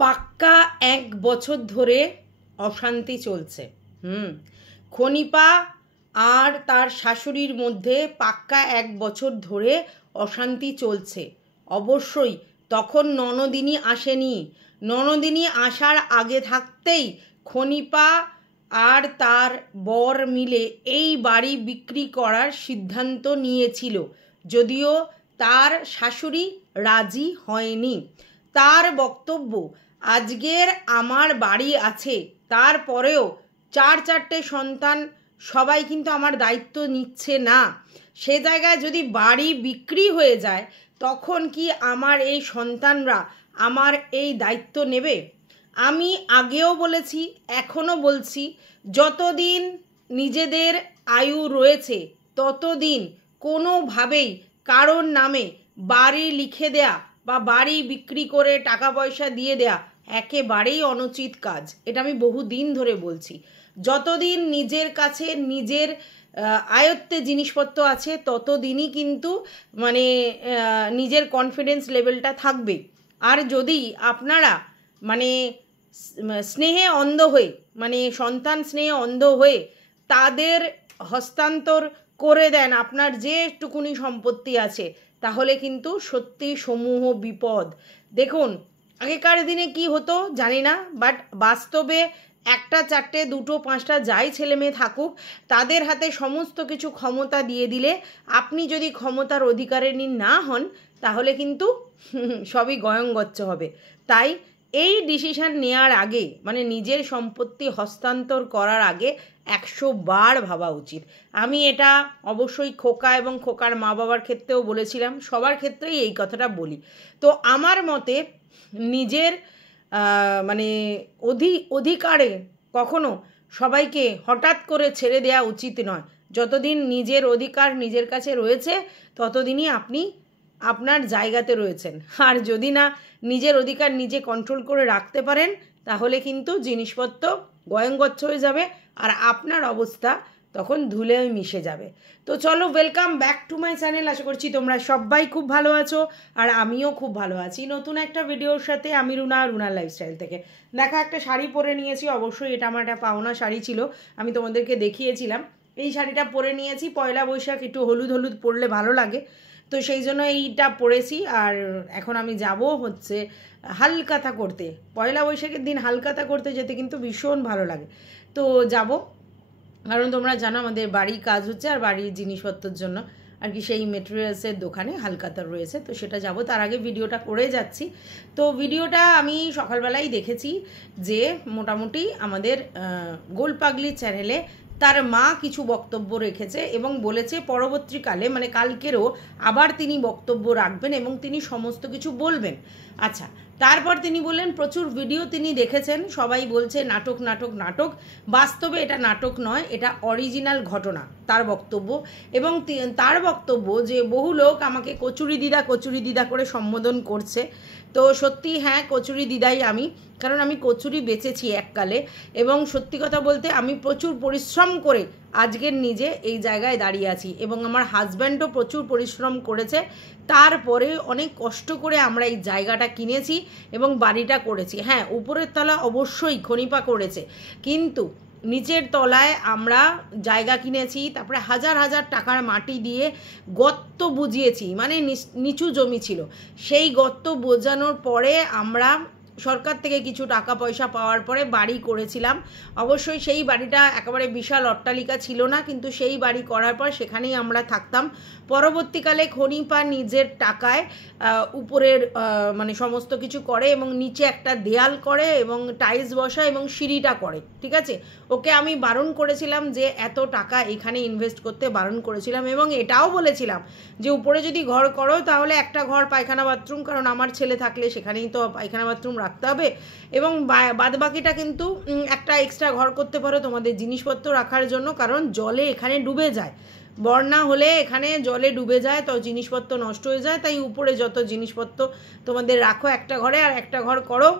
পাক্কা 1 বছর ধরে অশান্তি চলছে। খনিপা আর তার শাশুড়ির মধ্যে পাক্কা 1 বছর ধরে অশান্তি চলছে। অবশ্যই তখন ননদিনী আসেনি। ননদিনী আসার আগে থাকতেই খনিপা আর তার বর মিলে এই বাড়ি বিক্রি করার সিদ্ধান্ত নিয়েছিল, যদিও তার শাশুড়ি রাজি হয়নি। তার বক্তব্য, আজকের আমার বাড়ি আছে, তারপরেও 4-4টে সন্তান সবাই কিন্তু আমার দায়িত্ব নিচ্ছে না। সে জায়গায় যদি বাড়ি বিক্রি হয়ে যায় তখন কি আমার এই সন্তানরা আমার এই দায়িত্ব নেবে? আমি আগেও বলেছি, এখনও বলছি, যতদিন নিজেদের আয়ু রয়েছে ততদিন কোনোভাবেই কারোর নামে বাড়ি লিখে দেয়া বা বাড়ি বিক্রি করে টাকা পয়সা দিয়ে দেয়া একেবারেই অনুচিত কাজ। এটা আমি বহুদিন ধরে বলছি। যতদিন নিজের কাছে নিজের আয়ত্তে জিনিসপত্র আছে ততদিনই কিন্তু নিজের কনফিডেন্স লেভেলটা থাকবে। আর যদি আপনারা স্নেহে অন্ধ হয়ে সন্তান স্নেহে অন্ধ হয়ে তাদের হস্তান্তর করে দেন আপনার যেটুকুনি সম্পত্তি আছে, তাহলে কিন্তু সত্যি সমূহ বিপদ। দেখুন, আগেকার দিনে কি হতো জানি না, বাট বাস্তবে 1টা 4টে 2টো 5টা যাই ছেলে মেয়ে থাকুক, তাদের হাতে সমস্ত কিছু ক্ষমতা দিয়ে দিলে আপনি যদি ক্ষমতার অধিকারিণী না হন তাহলে কিন্তু সবই গয়ঙ্গচ্ছ হবে। তাই এই ডিসিশন নেওয়ার আগে নিজের সম্পত্তি হস্তান্তর করার আগে 100 বার ভাবা উচিত। আমি এটা অবশ্যই খোকা এবং খোকার মা বাবার ক্ষেত্রেও বলেছিলাম, সবার ক্ষেত্রেই এই কথাটা বলি। তো আমার মতে নিজের অধিকারে কখনো সবাইকে হঠাৎ করে ছেড়ে দেওয়া উচিত নয়। যতদিন নিজের অধিকার নিজের কাছে রয়েছে ততদিনই আপনি আপনার জায়গাতে রয়েছেন। আর যদি না নিজের অধিকার নিজে কন্ট্রোল করে রাখতে পারেন তাহলে কিন্তু জিনিসপত্র গয়ঙ্গচ্ছ হয়ে যাবে আর আপনার অবস্থা তখন ধুলে মিশে যাবে। তো চলো, welcome back to my channel. আশা করছি তোমরা সবাই খুব ভালো আছো আর আমিও খুব ভালো আছি। নতুন একটা ভিডিওর সাথে আমি রুনার লাইফস্টাইল থেকে। দেখা একটা শাড়ি পরে নিয়েছি, অবশ্যই এটা আমার একটা পাওনা শাড়ি ছিল, আমি তোমাদেরকে দেখিয়েছিলাম। এই শাড়িটা পরে নিয়েছি, পয়লা বৈশাখ একটু হলুদ হলুদ পরলে ভালো লাগে, তো সেই জন্য এইটা পরেছি। আর এখন আমি যাব হচ্ছে হালকাতা করতে। পয়লা বৈশাখের দিন হালকাতা করতে যেতে কিন্তু ভীষণ ভালো লাগে। তো যাব, কারণ তোমরা জানো আমাদের বাড়ির কাজ হচ্ছে আর বাড়ির জিনিসপত্রের জন্য আর কি সেই মেটেরিয়ালসের দোকানে হালকাতা রয়েছে, তো সেটা যাব। তার আগে ভিডিওটা করে যাচ্ছি। তো ভিডিওটা আমি সকালবেলাই দেখেছি যে মোটামুটি আমাদের গোলপাগলি চ্যানেলে তার মা কিছু বক্তব্য রেখেছে এবং বলেছে পরবর্তীকালে কালকেরও আবার তিনি বক্তব্য রাখবেন এবং তিনি সমস্ত কিছু বলবেন। আচ্ছা, তারপর তিনি বললেন প্রচুর ভিডিও তিনি দেখেছেন, সবাই বলছে নাটক নাটক নাটক। বাস্তবে এটা নাটক নয়, এটা অরিজিনাল ঘটনা তার বক্তব্য। এবং তার বক্তব্য যে বহু লোক আমাকে কচুরি দিদা করে সম্বোধন করছে। তো সত্যি হ্যাঁ, কচুরি দিদাই আমি, কারণ আমি কচুরি বেচেছি এককালে এবং সত্যি কথা বলতে আমি প্রচুর পরিশ্রম করে আজকের নিজে এই জায়গায় দাঁড়িয়ে আছি এবং আমার হাজব্যান্ডও প্রচুর পরিশ্রম করেছে। তারপরে অনেক কষ্ট করে আমরা এই জায়গাটা কিনেছি এবং বাড়িটা করেছি। হ্যাঁ, উপরের তলা অবশ্যই খনিপা করেছে, কিন্তু নিচের তলায় আমরা জায়গা কিনেছি, তারপরে হাজার হাজার টাকার মাটি দিয়ে গর্ত বুঝিয়েছি, নিচু জমি ছিল। সেই গর্ত বোঝানোর পরে আমরা সরকার থেকে কিছু টাকা পয়সা পাওয়ার পরে বাড়ি করেছিলাম। অবশ্যই সেই বাড়িটা একেবারে বিশাল অট্টালিকা ছিল না, কিন্তু সেই বাড়ি করার পর সেখানেই আমরা থাকতাম। পরবর্তীকালে খনিপা নিজের টাকায় উপরের সমস্ত কিছু করে এবং নিচে একটা দেয়াল করে এবং টাইলস বসায় এবং সিঁড়িটা করে। ঠিক আছে, ওকে আমি বারণ করেছিলাম যে এত টাকা এখানে ইনভেস্ট করতে বারণ করেছিলাম এবং এটাও বলেছিলাম যে উপরে যদি ঘর করো তাহলে একটা ঘর পায়খানা বাথরুম, কারণ আমার ছেলে থাকলে সেখানেই তো পায়খানা বাথরুম রাখতে হবে, এবং বাদবাকিটা কিন্তু একটা এক্সট্রা ঘর করতে পারো তোমাদের জিনিসপত্র রাখার জন্য, কারণ জলে এখানে ডুবে যায়। বন্যা হলে এখানে জলে ডুবে যায়, তো জিনিসপত্র নষ্ট হয়ে যায়। তাই উপরে যত জিনিসপত্র তোমাদের রাখো একটা ঘরে আর একটা ঘর করো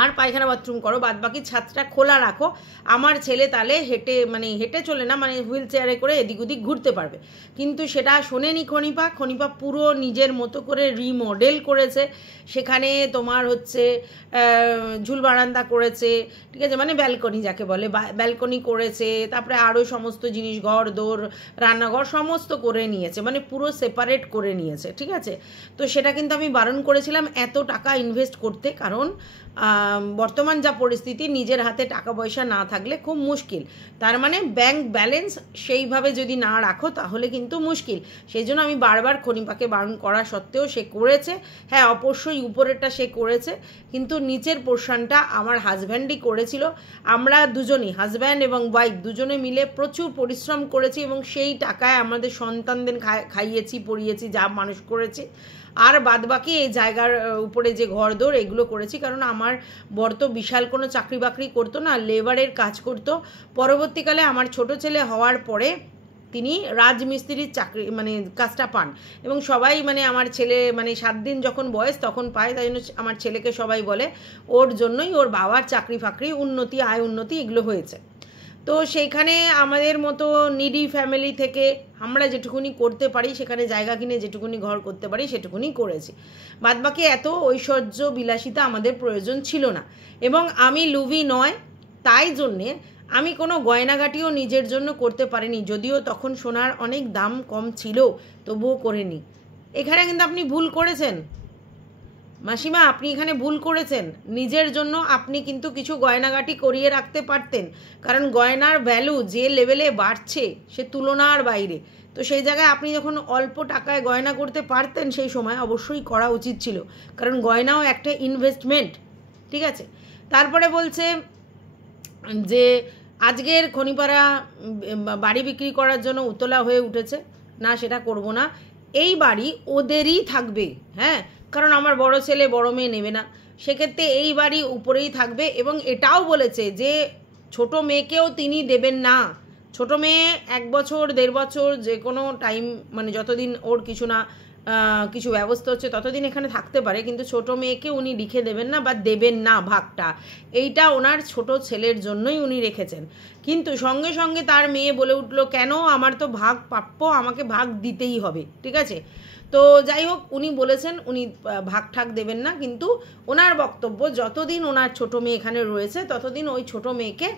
আর পায়খানা বাথরুম করো, বাদ বাকি ছাদটা খোলা রাখো। আমার ছেলে তাহলে হেঁটে চলে না, হুইল চেয়ারে করে এদিক ওদিক ঘুরতে পারবে। কিন্তু সেটা শোনেনি খনিপা পুরো নিজের মতো করে রিমডেল করেছে। সেখানে তোমার হচ্ছে ঝুল বারান্দা করেছে, ঠিক আছে, ব্যালকনি যাকে বলে, ব্যালকনি করেছে, তারপরে আরও সমস্ত জিনিস, ঘর দোর রান্নাঘর সমস্ত করে নিয়েছে, পুরো সেপারেট করে নিয়েছে, ঠিক আছে। তো সেটা কিন্তু আমি বারণ করেছিলাম এত টাকা ইনভেস্ট করতে, কারণ বর্তমান যা পরিস্থিতি, নিজের হাতে টাকা পয়সা না থাকলে খুব মুশকিল। তার ব্যাংক ব্যালেন্স সেইভাবে যদি না রাখো তাহলে কিন্তু মুশকিল। সেই জন্য আমি বারবার খনিপাকে বারণ করা সত্ত্বেও সে করেছে। হ্যাঁ, অবশ্যই উপরেরটা সে করেছে, কিন্তু নিচের পোর্শনটা আমার হাজব্যান্ডই করেছিল। আমরা দুজনই, হাজব্যান্ড এবং ওয়াইফ দুজনে মিলে প্রচুর পরিশ্রম করেছি এবং সেই টাকায় আমাদের সন্তানদের খাইয়েছি, পড়িয়েছি, যা মানুষ করেছি। আর বাদবাকি এই জায়গার উপরে যে ঘরদোর এগুলো করেছি, কারণ আমার বর তো বিশাল কোনো চাকরি বাকরি করতো না, লেবারের কাজ করতো। পরবর্তীকালে আমার ছোট ছেলে হওয়ার পরে তিনি রাজমিস্ত্রির চাকরি কাজটা পান, এবং সবাই আমার ছেলে 7 দিন যখন বয়স তখন পায়। তাই জন্য আমার ছেলেকে সবাই বলে ওর জন্যই ওর বাবার চাকরি ফাকরি উন্নতি, আয় উন্নতি এগুলো হয়েছে। তো সেইখানে আমাদের মতো নিডি ফ্যামিলি থেকে আমরা যেটুকুনি করতে পারি, সেখানে জায়গা কিনে যেটুকুনি ঘর করতে পারি সেটুকুনি করেছি। বাদবাকি এত ঐশ্বর্য বিলাসিতা আমাদের প্রয়োজন ছিল না, এবং আমি লুভি নয়, তাই জন্যে আমি কোনো গয়নাগাটিও নিজের জন্য করতে পারিনি। যদিও তখন সোনার অনেক দাম কম ছিল, তবুও করিনি। এখানে কিন্তু আপনি ভুল করেছেন মাসিমা, আপনি এখানে ভুল করেছেন। নিজের জন্য আপনি কিন্তু কিছু গয়নাগাটি করিয়ে রাখতে পারতেন, কারণ গয়নার ভ্যালু যে লেভেলে বাড়ছে সে তুলনার বাইরে। তো সেই জায়গায় আপনি যখন অল্প টাকায় গয়না করতে পারতেন সেই সময় অবশ্যই করা উচিত ছিল, কারণ গয়নাও একটা ইনভেস্টমেন্ট, ঠিক আছে। তারপরে বলছে যে আজকের খনিপাড়া বাড়ি বিক্রি করার জন্য উতলা হয়ে উঠেছে, না সেটা করব না, এই বাড়ি ওদেরই থাকবে। হ্যাঁ, কারণ আমার বড় ছেলে বড় মেয়ে নেবে না, সেক্ষেত্রে এই বাড়ি উপরেই থাকবে। এবং এটাও বলেছে যে ছোট মেয়েকেও তিনি দেবেন না। ছোট মেয়ে 1 বছর 1.5 বছর যে কোনো টাইম, যতদিন ওর কিছু ব্যবস্থা হচ্ছে ততদিন এখানে থাকতে পারে, কিন্তু ছোট মেয়েকে উনি লিখে দেবেন না বা দেবেন না ভাগটা। এইটা ওনার ছোট ছেলের জন্যই উনি রেখেছেন। কিন্তু সঙ্গে সঙ্গে তার মেয়ে বলে উঠলো, কেন, আমার তো ভাগ প্রাপ্য, আমাকে ভাগ দিতেই হবে, ঠিক আছে। তো যাই হোক, উনি বলেছেন উনি ভাগ ঠাক দেবেন না, কিন্তু ওনার বক্তব্য যতদিন ওনার ছোট মেয়ে এখানে রয়েছে ততদিন ওই ছোট মেয়েকে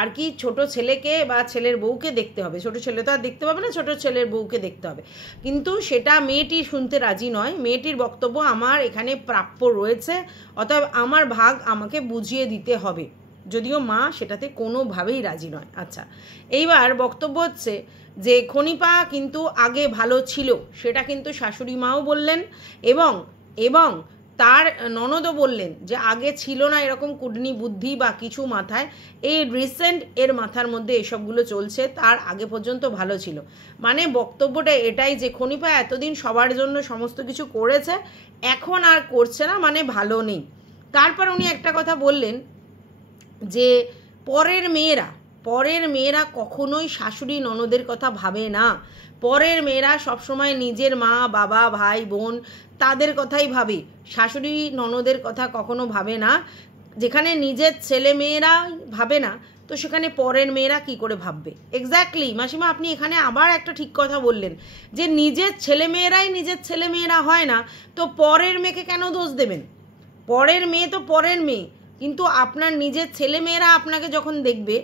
আর কি ছোট ছেলেকে বা ছেলের বউকে দেখতে হবে। ছোট ছেলে তো আর দেখতে পাবে না, ছোট ছেলের বউকে দেখতে হবে। কিন্তু সেটা মেয়েটি শুনতে রাজি নয়। মেয়েটির বক্তব্য, আমার এখানে প্রাপ্য রয়েছে, অতএব আমার ভাগ আমাকে বুঝিয়ে দিতে হবে, যদিও মা সেটাতে কোনোভাবেই রাজি নয়। আচ্ছা, এইবার বক্তব্য হচ্ছে যে খনিপা কিন্তু আগে ভালো ছিল, সেটা কিন্তু শাশুড়ি মাও বললেন, এবং তার ননদও বললেন যে আগে ছিল না এরকম কুডনি বুদ্ধি বা কিছু মাথায়, এই রিসেন্ট এর মাথার মধ্যে এসবগুলো চলছে, তার আগে পর্যন্ত ভালো ছিল। বক্তব্যটা এটাই যে খনিপা এতদিন সবার জন্য সমস্ত কিছু করেছে, এখন আর করছে না, ভালো নেই। তারপর উনি একটা কথা বললেন যে পরের মেয়েরা কখনোই শাশুড়ি ননদের কথা ভাবে না। পরের মেয়েরা সবসময় নিজের মা বাবা ভাই বোন তাদের কথাই ভাবে, শাশুড়ি ননদের কথা কখনো ভাবে না। যেখানে নিজের ছেলে মেয়েরা ভাবে না, তো সেখানে পরের মেয়েরা কি করে ভাববে? এক্স্যাক্টলি মাসিমা, আপনি এখানে আবার একটা ঠিক কথা বললেন যে নিজের ছেলে মেয়েরাই নিজের ছেলে মেয়েরা হয় না, তো পরের মেয়েকে কেন দোষ দেবেন? পরের মেয়ে তো পরের মেয়ে, কিন্তু আপনার নিজের ছেলে মেয়েরা আপনাকে যখন দেখবে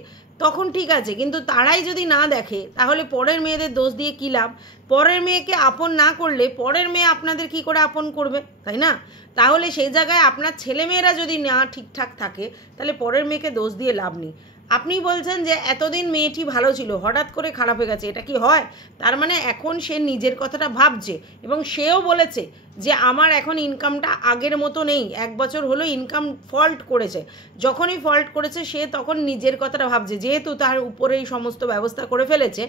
তখন ঠিক আছে, কিন্তু তারাই যদি না দেখে তাহলে পরের মেয়েদের দোষ দিয়ে কী লাভ? পরের মেয়েকে আপন না করলে পরের মেয়ে আপনাদের কি করে আপন করবে, তাই না? তাহলে সেই জায়গায় আপনার ছেলেমেয়েরা যদি না ঠিকঠাক থাকে তাহলে পরের মেয়েকে দোষ দিয়ে লাভ নেই। আপনি বলছেন যে এতদিন মেয়েটি ভালো ছিল, হঠাৎ করে খারাপ হয়ে গেছে, এটা কি হয়? তার এখন সে নিজের কথাটা ভাবছে, এবং সেও বলেছে যে আমার এখন ইনকামটা আগের মতো নেই, 1 বছর হলো ইনকাম ফল্ট করেছে। যখনই ফল্ট করেছে সে তখন নিজের কথাটা ভাবছে, যেহেতু তার উপরেই সমস্ত ব্যবস্থা করে ফেলেছে,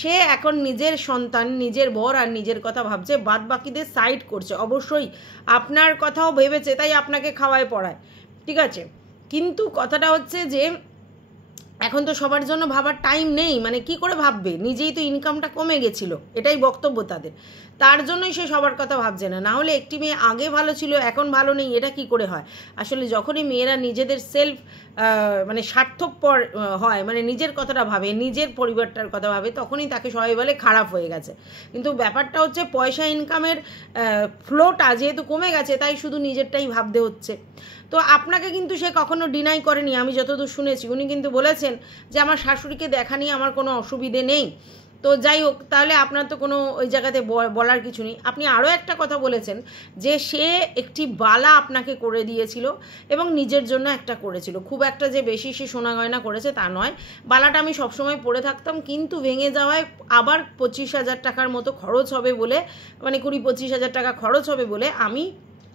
সে এখন নিজের সন্তান, নিজের বর আর নিজের কথা ভাবছে, বাদ বাকিদের সাইড করছে। অবশ্যই আপনার কথাও ভেবেছে, তাই আপনাকে খাওয়ায় পড়ায়, ঠিক আছে। কিন্তু কথাটা হচ্ছে যে এখন তো সবার জন্য ভাবার টাইম নেই, মানে কি করে ভাববে, নিজেই তো ইনকামটা কমে গেছিলো, এটাই বক্তব্য তাদের, তার জন্যই সে সবার কথা ভাবছে না। না হলে একটি মেয়ে আগে ভালো ছিল এখন ভালো নেই, এটা কি করে হয়? আসলে যখনই মেয়েরা নিজেদের সেলফ মানে স্বার্থপর হয়, মানে নিজের কথাটা ভাবে, নিজের পরিবারটার কথা ভাবে, তখনই তাকে সবাই বলে খারাপ হয়ে গেছে। কিন্তু ব্যাপারটা হচ্ছে পয়সা ইনকামের ফ্লোটা যেহেতু কমে গেছে, তাই শুধু নিজেরটাই ভাবতে হচ্ছে। তো আপনাকে কিন্তু সে কখনো ডিনাই করেনি, আমি যতদূর শুনেছি উনি কিন্তু বলেছেন যে আমার শাশুড়িকে দেখা নিয়ে আমার কোনো অসুবিধে নেই। তো যাই হোক, তাহলে আপনার তো কোনো ওই জায়গাতে বলার কিছু নেই। আপনি আরও একটা কথা বলেছেন যে সে একটি বালা আপনাকে করে দিয়েছিল এবং নিজের জন্য একটা করেছিল, খুব একটা যে বেশি সে সোনা গয়না করেছে তা নয়, বালাটা আমি সবসময় পরে থাকতাম, কিন্তু ভেঙে যাওয়ায় আবার 25,000 টাকার মতো খরচ হবে বলে, মানে 20-25,000 টাকা খরচ হবে বলে আমি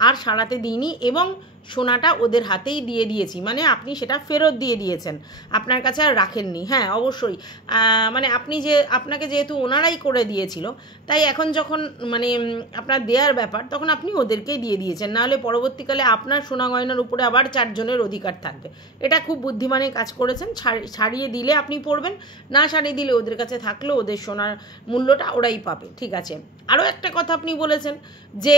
আর সারাতে দিইনি এবং সোনাটা ওদের হাতেই দিয়ে দিয়েছি, মানে আপনি সেটা ফেরত দিয়ে দিয়েছেন, আপনার কাছে আর রাখেননি। হ্যাঁ অবশ্যই, মানে আপনাকে যেহেতু ওনারাই করে দিয়েছিল, তাই এখন যখন মানে আপনার দেওয়ার ব্যাপার, তখন আপনি ওদেরকেই দিয়ে দিয়েছেন, নাহলে পরবর্তীকালে আপনার সোনা গয়নার উপরে আবার 4 জনের অধিকার থাকবে। এটা খুব বুদ্ধিমানের কাজ করেছেন, ছাড়িয়ে দিলে আপনি পড়বেন, না ছাড়িয়ে দিলে ওদের কাছে থাকলে ওদের সোনার মূল্যটা ওরাই পাবে। ঠিক আছে, আরও একটা কথা আপনি বলেছেন যে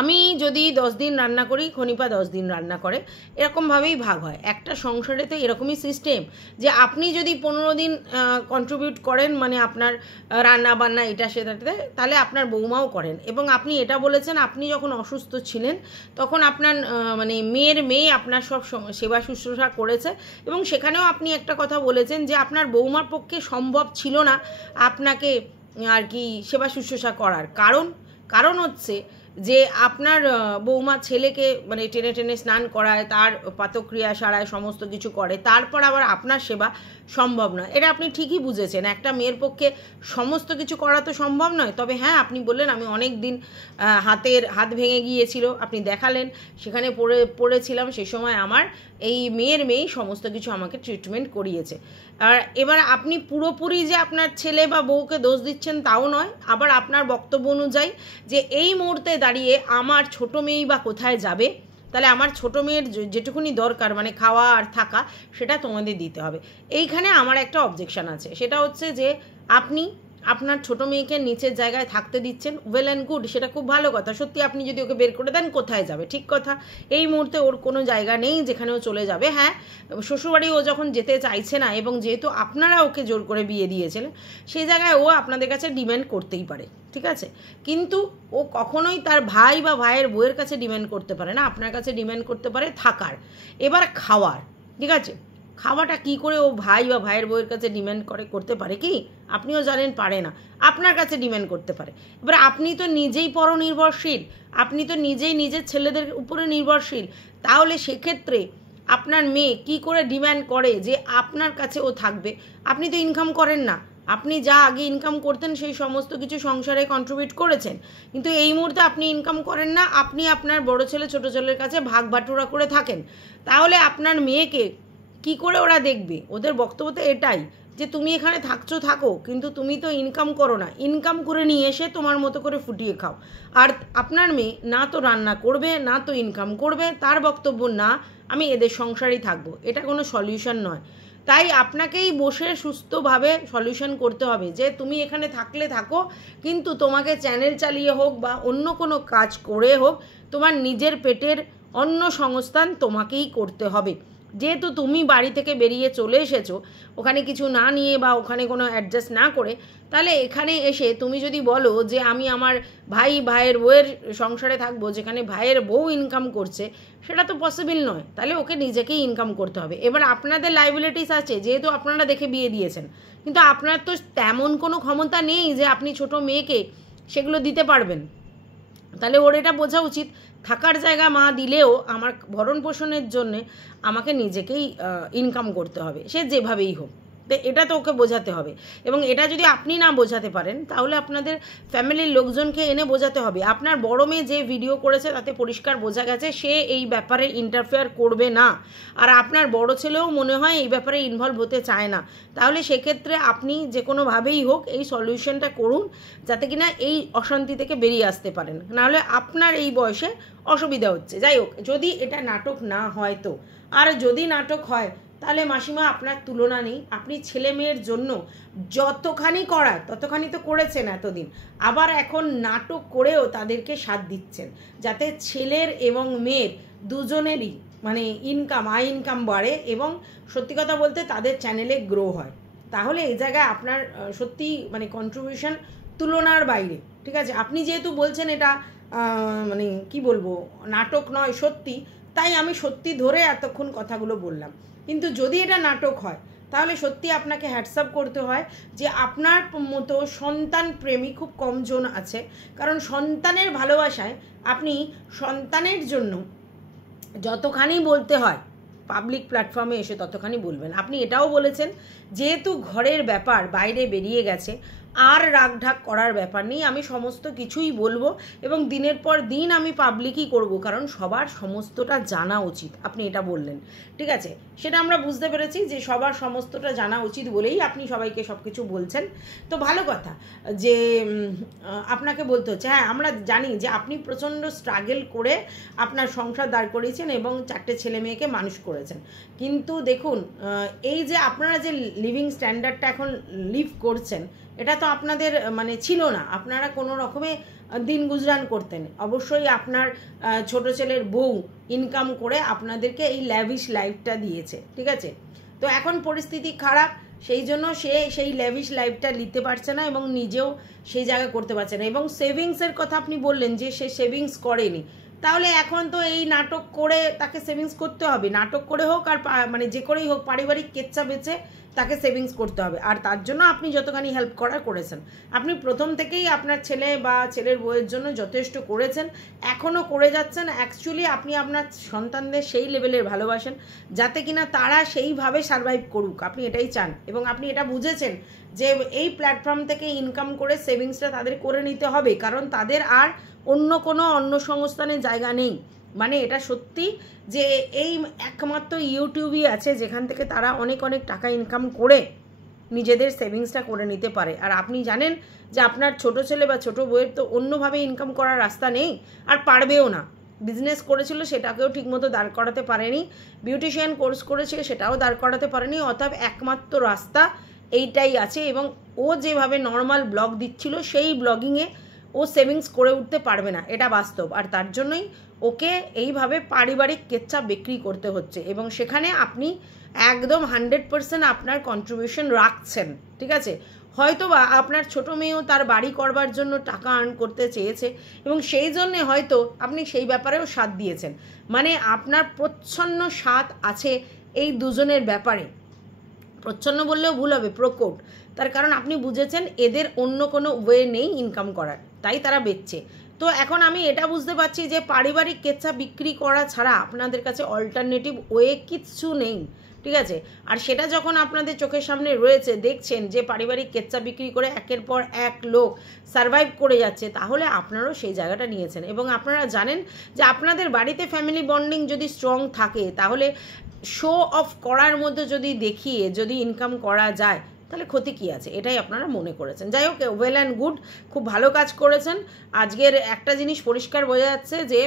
আমি যদি 10 দিন রান্না করি, খনিপা 10 দিন রান্না করে, এরকমভাবেই ভাগ হয়। একটা সংসারে তো এরকমই সিস্টেম যে আপনি যদি 15 দিন কন্ট্রিবিউট করেন, মানে আপনার রান্না বান্না এটা সেটাতে, তাহলে আপনার বৌমাও করেন। এবং আপনি এটা বলেছেন আপনি যখন অসুস্থ ছিলেন তখন আপনার মানে মেয়ের মেয়ে আপনার সব সেবা শুশ্রূষা করেছে, এবং সেখানেও আপনি একটা কথা বলেছেন যে আপনার বৌমার পক্ষে সম্ভব ছিল না আপনাকে আর কি সেবা শুশ্রূষা করার, কারণ হচ্ছে যে আপনার বৌমা ছেলেকে মানে টেনে টেনে স্নান করায়, তার পাতক্রিয়া সারায়, সমস্ত কিছু করে, তারপর আবার আপনার সেবা সম্ভব নয়। এটা আপনি ঠিকই বুঝেছেন, একটা মেয়ের পক্ষে সমস্ত কিছু করা তো সম্ভব নয়। তবে হ্যাঁ, আপনি বললেন আমি অনেক দিন হাত ভেঙে গিয়েছিল, আপনি দেখালেন, সেখানে পড়েছিলাম, সে সময় আমার এই মেয়ের মেয়েই সমস্ত কিছু আমাকে ট্রিটমেন্ট করিয়েছে। আর এবার আপনি পুরোপুরি যে আপনার ছেলে বা বউকে দোষ দিচ্ছেন তাও নয়, আবার আপনার বক্তব্য অনুযায়ী যে এই মুহূর্তে দাঁড়িয়ে আমার ছোটো মেয়েই বা কোথায় যাবে, তাহলে আমার ছোটো মেয়ের যেটুকুনি দরকার মানে খাওয়া আর থাকা, সেটা তোমাদের দিতে হবে। এইখানে আমার একটা অবজেকশান আছে, সেটা হচ্ছে যে আপনি আপনার ছোটো মেয়েকে নিচের জায়গায় থাকতে দিচ্ছেন, ওয়েল অ্যান্ড গুড, সেটা খুব ভালো কথা। সত্যি আপনি যদি ওকে বের করে দেন কোথায় যাবে, ঠিক কথা, এই মুহূর্তে ওর কোনো জায়গা নেই যেখানে ও চলে যাবে। হ্যাঁ, শ্বশুরবাড়ি ও যখন যেতে চাইছে না, এবং যেহেতু আপনারা ওকে জোর করে বিয়ে দিয়েছিলেন, সেই জায়গায় ও আপনাদের কাছে ডিম্যান্ড করতেই পারে, ঠিক আছে, কিন্তু ও কখনোই তার ভাই বা ভাইয়ের বউয়ের কাছে ডিম্যান্ড করতে পারে না, আপনার কাছে ডিম্যান্ড করতে পারে থাকার। এবার খাওয়ার, ঠিক আছে, খাওয়াটা কি করে ও ভাই বা ভাইয়ের বউয়ের কাছে ডিম্যান্ড করতে পারে কি? আপনিও জানেন পারে না, আপনার কাছে ডিম্যান্ড করতে পারে। এবার আপনি তো নিজেই পরনির্ভরশীল, আপনি তো নিজেই নিজের ছেলেদের উপরে নির্ভরশীল, তাহলে সেক্ষেত্রে আপনার মেয়ে কি করে ডিম্যান্ড করে যে আপনার কাছে ও থাকবে? আপনি তো ইনকাম করেন না, আপনি যা আগে ইনকাম করতেন সেই সমস্ত কিছু সংসারে কন্ট্রিবিউট করেছেন, কিন্তু এই মুহূর্তে আপনি ইনকাম করেন না, আপনি আপনার বড় ছেলে ছোটো ছেলের কাছে ভাগ বাটুরা করে থাকেন, তাহলে আপনার মেয়েকে কি করে ওরা দেখবে? ওদের বক্তব্য তো এটাই যে তুমি এখানে থাকছো থাকো, কিন্তু তুমি তো ইনকাম করো না, ইনকাম করে নিয়ে এসে তোমার মতো করে ফুটিয়ে খাও। আর আপনার মেয়ে না তো রান্না করবে, না তো ইনকাম করবে, তার বক্তব্য না আমি এদের সংসারেই থাকবো, এটা কোনো সলিউশন নয়। তাই আপনাকেই বসে সুস্থভাবে সলিউশন করতে হবে যে তুমি এখানে থাকলে থাকো, কিন্তু তোমাকে চ্যানেল চালিয়ে হোক বা অন্য কোনো কাজ করে হোক, তোমার নিজের পেটের অন্ন সংস্থান তোমাকেই করতে হবে। যেহেতু তুমি বাড়ি থেকে বেরিয়ে চলে এসেছো ওখানে কিছু না নিয়ে বা ওখানে কোনো অ্যাডজাস্ট না করে, তাহলে এখানে এসে তুমি যদি বলো যে আমি আমার ভাইয়ের বউয়ের সংসারে থাকবো যেখানে ভাইয়ের বউ ইনকাম করছে, সেটা তো পসিবল নয়। তাহলে ওকে নিজেকেই ইনকাম করতে হবে। এবার আপনাদের লাইবিলিটিস আছে, যেহেতু আপনারা দেখে বিয়ে দিয়েছেন, কিন্তু আপনার তো তেমন কোনো ক্ষমতা নেই যে আপনি ছোট মেয়েকে সেগুলো দিতে পারবেন। তাহলে ওর এটা বোঝা উচিত থাকার জায়গা মা দিলেও আমার ভরণ পোষণের জন্যে আমাকে নিজেকেই ইনকাম করতে হবে, সে যেভাবেই হোক। তো এটা তো ওকে বোঝাতে হবে, এবং এটা যদি আপনি না বোঝাতে পারেন তাহলে আপনাদের ফ্যামিলির লোকজনকে এনে বোঝাতে হবে। আপনার বড় মেয়ে যে ভিডিও করেছে তাতে পরিষ্কার বোঝা গেছে সে এই ব্যাপারে ইন্টারফেয়ার করবে না, আর আপনার বড় ছেলেও মনে হয় এই ব্যাপারে ইনভলভ হতে চায় না। তাহলে সেক্ষেত্রে আপনি যে কোনোভাবেই হোক এই সলিউশনটা করুন, যাতে কিনা এই অশান্তি থেকে বেরিয়ে আসতে পারেন, নাহলে আপনার এই বয়সে অসুবিধা হচ্ছে। যাই হোক, যদি এটা নাটক না হয় তো, আর যদি নাটক হয় তাহলে মাসিমা আপনার তুলনা নেই। আপনি ছেলে মেয়ের জন্য যতখানি করার ততখানি তো করেছেন এতদিন, আবার এখন নাটক করেও তাদেরকে সাথ দিচ্ছেন যাতে ছেলের এবং মেয়ের দুজনেরই মানে আয় ইনকাম বাড়ে এবং সত্যি কথা বলতে তাদের চ্যানেলে গ্রো হয়। তাহলে এই জায়গায় আপনার সত্যি মানে কন্ট্রিবিউশন তুলনার বাইরে। ঠিক আছে, আপনি যেহেতু বলছেন এটা মানে কি বলবো নাটক নয় সত্যি, তাই আমি সত্যি ধরে এতক্ষণ কথাগুলো বললাম। কিন্তু যদি এটা নাটক হয় তাহলে সত্যি আপনাকে হ্যাটসঅ্যাপ করতে হয় যে আপনার মতো সন্তান প্রেমী খুব কমজন আছে। কারণ সন্তানের ভালোবাসায় আপনি সন্তানের জন্য যতখানি বলতে হয় পাবলিক প্ল্যাটফর্মে এসে ততখানি বলবেন। আপনি এটাও বলেছেন যেহেতু ঘরের ব্যাপার বাইরে বেরিয়ে গেছে আর রাগঢাক করার ব্যাপার নেই, আমি সমস্ত কিছুই বলবো এবং দিনের পর দিন আমি পাবলিকই করব, কারণ সবার সমস্তটা জানা উচিত। আপনি এটা বললেন, ঠিক আছে, সেটা আমরা বুঝতে পেরেছি যে সবার সমস্তটা জানা উচিত বলেই আপনি সবাইকে সব কিছু বলছেন। তো ভালো কথা যে আপনাকে বলতে হচ্ছে, হ্যাঁ আমরা জানি যে আপনি প্রচণ্ড স্ট্রাগল করে আপনার সংসার দাঁড় করিয়েছেন এবং 4টে ছেলে মেয়েকে মানুষ করেছেন। কিন্তু দেখুন এই যে আপনারা যে লিভিং স্ট্যান্ডার্ডটা এখন লিভ করছেন এটা তো আপনাদের মানে ছিল না। আপনারা কোনো রকমে দিন গুজরান করতেন। অবশ্যই আপনার ছোট ছেলের বউ ইনকাম করে আপনাদেরকে এই ল্যাভিশ লাইফটা দিয়েছে, ঠিক আছে। তো এখন পরিস্থিতি খারাপ, সেই জন্য সে সেই ল্যাভিশ লাইফটা নিতে পারছে না এবং নিজেও সেই জায়গা করতে পারছে না। এবং সেভিংসের কথা আপনি বললেন যে সে সেভিংস করেনি, তাহলে এখন তো এই নাটক করে তাকে সেভিংস করতে হবে। নাটক করে হোক আর মানে যে করেই হোক পারিবারিক কেচ্চা বেচে তাকে সেভিংস করতে হবে। আর তার জন্য আপনি যতখানি হেল্প করার করেছেন, আপনি প্রথম থেকেই আপনার ছেলে বা ছেলের বউয়ের জন্য যথেষ্ট করেছেন, এখনও করে যাচ্ছেন। অ্যাকচুয়ালি আপনি আপনার সন্তানদের সেই লেভেলের ভালোবাসেন যাতে কিনা তারা সেইভাবে সারভাইভ করুক, আপনি এটাই চান। এবং আপনি এটা বুঝেছেন যে এই প্ল্যাটফর্ম থেকে ইনকাম করে সেভিংসটা তাদের করে নিতে হবে, কারণ তাদের আর অন্য কোনো অন্য সংস্থানের জায়গা নেই। মানে এটা সত্যি যে এই একমাত্র ইউটিউবই আছে যেখান থেকে তারা অনেক অনেক টাকা ইনকাম করে নিজেদের সেভিংসটা করে নিতে পারে। আর আপনি জানেন যে আপনার ছোট ছেলে বা ছোট বউয়ের তো অন্যভাবে ইনকাম করার রাস্তা নেই আর পারবেও না। বিজনেস করেছিল সেটাকেও ঠিকমতো দাঁড় করাতে পারেনি, বিউটিশিয়ান কোর্স করেছে সেটাও দাঁড় করাতে পারেনি। অর্থাৎ একমাত্র রাস্তা এইটাই আছে এবং ও যেভাবে নর্মাল ব্লগ দিচ্ছিল সেই ব্লগিংয়ে ও সেভিংস করে উঠতে পারবে না, এটা বাস্তব। আর তার জন্যই ওকে এইভাবে পারিবারিক কেচ্চা বিক্রি করতে হচ্ছে এবং সেখানে আপনি একদম 100% আপনার কন্ট্রিবিউশন রাখছেন, ঠিক আছে। হয়তো বা আপনার ছোটো মেয়েও তার বাড়ি করবার জন্য টাকা আর্ন করতে চেয়েছে এবং সেই জন্যে হয়তো আপনি সেই ব্যাপারেও সাথ দিয়েছেন। মানে আপনার প্রচ্ছন্ন সাথ আছে এই দুজনের ব্যাপারে। প্রচ্ছন্ন বললেও ভুল হবে, প্রকট। তার কারণ আপনি বুঝেছেন এদের অন্য কোনো ওয়ে নেই ইনকাম করার, তাই তারা বেচছে। তো এখন আমি এটা বুঝতে পারছি যে পারিবারিক কেচ্চা বিক্রি করা ছাড়া আপনাদের কাছে অল্টারনেটিভ ওয়ে কিচ্ছু নেই, ঠিক আছে। আর সেটা যখন আপনাদের চোখের সামনে রয়েছে, দেখছেন যে পারিবারিক কেচ্চা বিক্রি করে একের পর এক লোক সারভাইভ করে যাচ্ছে, তাহলে আপনারাও সেই জায়গাটা নিয়েছেন। এবং আপনারা জানেন যে আপনাদের বাড়িতে ফ্যামিলি বন্ডিং যদি স্ট্রং থাকে তাহলে শো অফ করার মধ্যে যদি দেখিয়ে যদি ইনকাম করা যায় তাহলে ক্ষতি কী আছে, এটাই আপনারা মনে করেছেন। যাই হোক, ওয়েল অ্যান্ড গুড, খুব ভালো কাজ করেছেন। আজকের একটা জিনিস পরিষ্কার বোঝা যাচ্ছে যে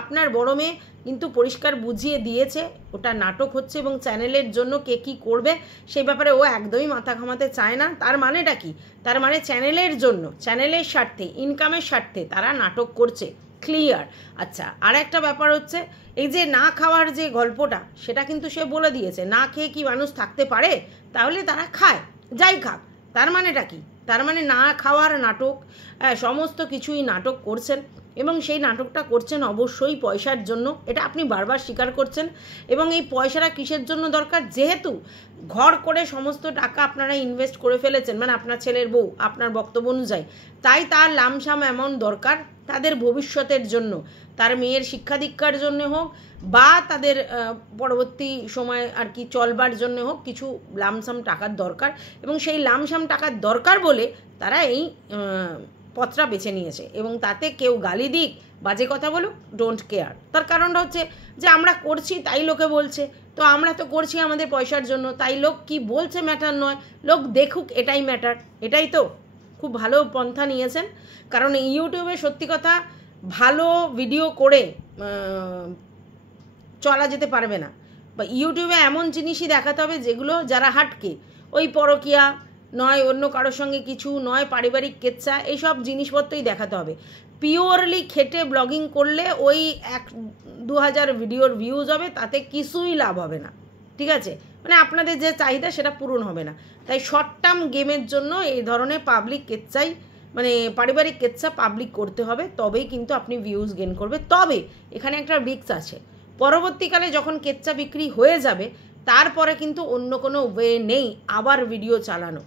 আপনার বড় মেয়ে কিন্তু পরিষ্কার বুঝিয়ে দিয়েছে ওটা নাটক হচ্ছে এবং চ্যানেলের জন্য কে কী করবে সেই ব্যাপারে ও একদমই মাথা ঘামাতে চায় না। তার মানেটা কি? তার মানে চ্যানেলের জন্য, চ্যানেলের স্বার্থে, ইনকামের স্বার্থে তারা নাটক করছে, ক্লিয়ার। আচ্ছা, আর একটা ব্যাপার হচ্ছে এই যে না খাওয়ার যে গল্পটা, সেটা কিন্তু সে বলে দিয়েছে। না খেয়ে কি মানুষ থাকতে পারে? তাহলে তারা খায়, যাই খাক। তার মানেটা কি? তার মানে না খাওয়ার নাটক, সমস্ত কিছুই নাটক করছেন এবং সেই নাটকটা করছেন অবশ্যই পয়সার জন্য, এটা আপনি বারবার স্বীকার করছেন। এবং এই পয়সাটা কিসের জন্য দরকার? যেহেতু ঘর করে সমস্ত টাকা আপনারা ইনভেস্ট করে ফেলেছেন, মানে আপনার ছেলের বউ আপনার বক্তব্য অনুযায়ী, তাই তার লামসাম অ্যামাউন্ট দরকার তাদের ভবিষ্যতের জন্য, তার মেয়ের শিক্ষা দীক্ষার জন্য হোক বা তাদের পরবর্তী সময় আর কি চলবার জন্য হোক, কিছু লামসাম টাকার দরকার। এবং সেই লামসাম টাকার দরকার বলে তারা এই পথটা বেছে নিয়েছে। এবং তাতে কেউ গালি দিক, বাজে কথা বলুক, ডোন্ট কেয়ার। তার কারণটা হচ্ছে যে আমরা করছি তাই লোকে বলছে, তো আমরা তো করছি আমাদের পয়সার জন্য, তাই লোক কি বলছে ম্যাটার নয়, লোক দেখুক, এটাই ম্যাটার। এটাই তো খুব ভালো পন্থা নিয়েছেন। কারণ ইউটিউবে সত্যি কথা ভালো ভিডিও করে চলা যেতে পারবে না, বা ইউটিউবে এমন জিনিসই দেখাতে হবে যেগুলো যারা হাটকে, ওই পরকীয়া নয়, অন্য কারোর সঙ্গে কিছু নয়, পারিবারিক কেচ্ছা, এইসব জিনিসপত্রই দেখাতে হবে। পিওরলি খেটে ব্লগিং করলে ওই 1-2 হাজার ভিডিওর ভিউজ হবে, তাতে কিছুই লাভ হবে না, ঠিক আছে? মানে আপনাদের যে চাহিদা সেটা পূরণ হবে না। তাই শর্ট টার্ম গেমের জন্য এই ধরনের পাবলিক কেচ্ছাই, মানে পারিবারিক কেচ্ছা পাবলিক করতে হবে, তবেই কিন্তু আপনি ভিউজ গেন করবে। তবে এখানে একটা রিস্ক আছে, পরবর্তীকালে যখন কেচ্ছা বিক্রি হয়ে যাবে তারপরে কিন্তু অন্য কোনো ওয়ে নেই আবার ভিডিও চালানো।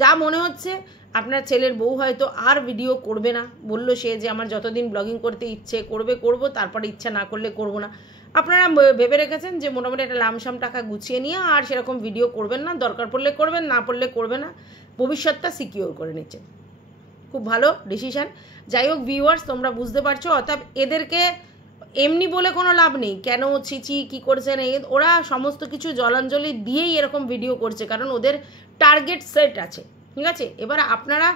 যা মনে হচ্ছে আপনার ছেলের বউ হয়তো আর ভিডিও করবে না, বলল সে যে আমার যতদিন ব্লগিং করতে ইচ্ছে করব, তারপরে ইচ্ছা না করলে করব না। আপনারা ভেবে রেখেছেন যে মোটামুটি একটা লামসাম টাকা গুছিয়ে নিয়ে আর সেরকম ভিডিও করবেন না, দরকার পড়লে করবেন, না পড়লে করবে না, ভবিষ্যৎটা সিকিওর করে নিচ্ছেন। খুব ভালো ডিসিশান। যাই হোক ভিউয়ার্স, তোমরা বুঝতে পারছো, অর্থাৎ এদেরকে এমনি বলে কোনো লাভ নেই, কেন ছিচি কী করছে না, ওরা সমস্ত কিছু জলাঞ্জলি দিয়েই এরকম ভিডিও করছে, কারণ ওদের টার্গেট সেট আছে, ঠিক আছে? এবার আপনারা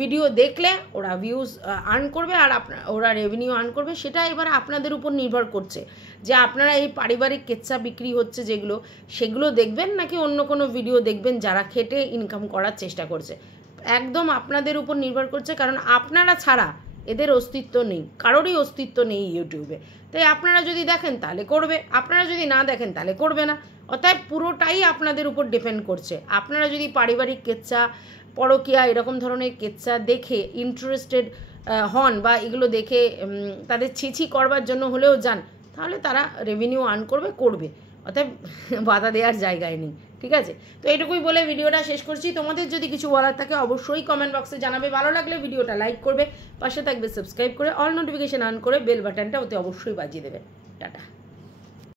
ভিডিও দেখলে ওরা ভিউজ আর্ন করবে আর ওরা রেভিনিউ আর্ন করবে, সেটা এবার আপনাদের উপর নির্ভর করছে যে আপনারা এই পারিবারিক কেচ্ছা বিক্রি হচ্ছে যেগুলো, সেগুলো দেখবেন নাকি অন্য কোনো ভিডিও দেখবেন যারা খেটে ইনকাম করার চেষ্টা করছে। একদম আপনাদের উপর নির্ভর করছে, কারণ আপনারা ছাড়া এদের অস্তিত্ব নেই, কারোরই অস্তিত্ব নেই ইউটিউবে। তাই আপনারা যদি দেখেন তাহলে করবে, আপনারা যদি না দেখেন তাহলে করবে না। অর্থাৎ পুরোটাই আপনাদের উপর ডিপেন্ড করছে। আপনারা যদি পারিবারিক কেচ্ছা, পরকীয়া এরকম ধরনের কেচ্ছা দেখে ইন্টারেস্টেড হন বা এগুলো দেখে তাদের ছিছি করবার জন্য হলেও যান, তাহলে তারা রেভিনিউ আর্ন করবে। অর্থাৎ বাধা দেওয়ার জায়গায় নেই, ঠিক আছে? তো এটুকুই বলে ভিডিওটা শেষ করছি। তোমাদের যদি কিছু বলার থাকে অবশ্যই কমেন্ট বক্সে জানাবে। ভালো লাগলে ভিডিওটা লাইক করবে, পাশে থাকবে সাবস্ক্রাইব করে, অল নোটিফিকেশান অন করে বেল বাটনটা ওতে অবশ্যই বাজিয়ে দেবে। টাটা।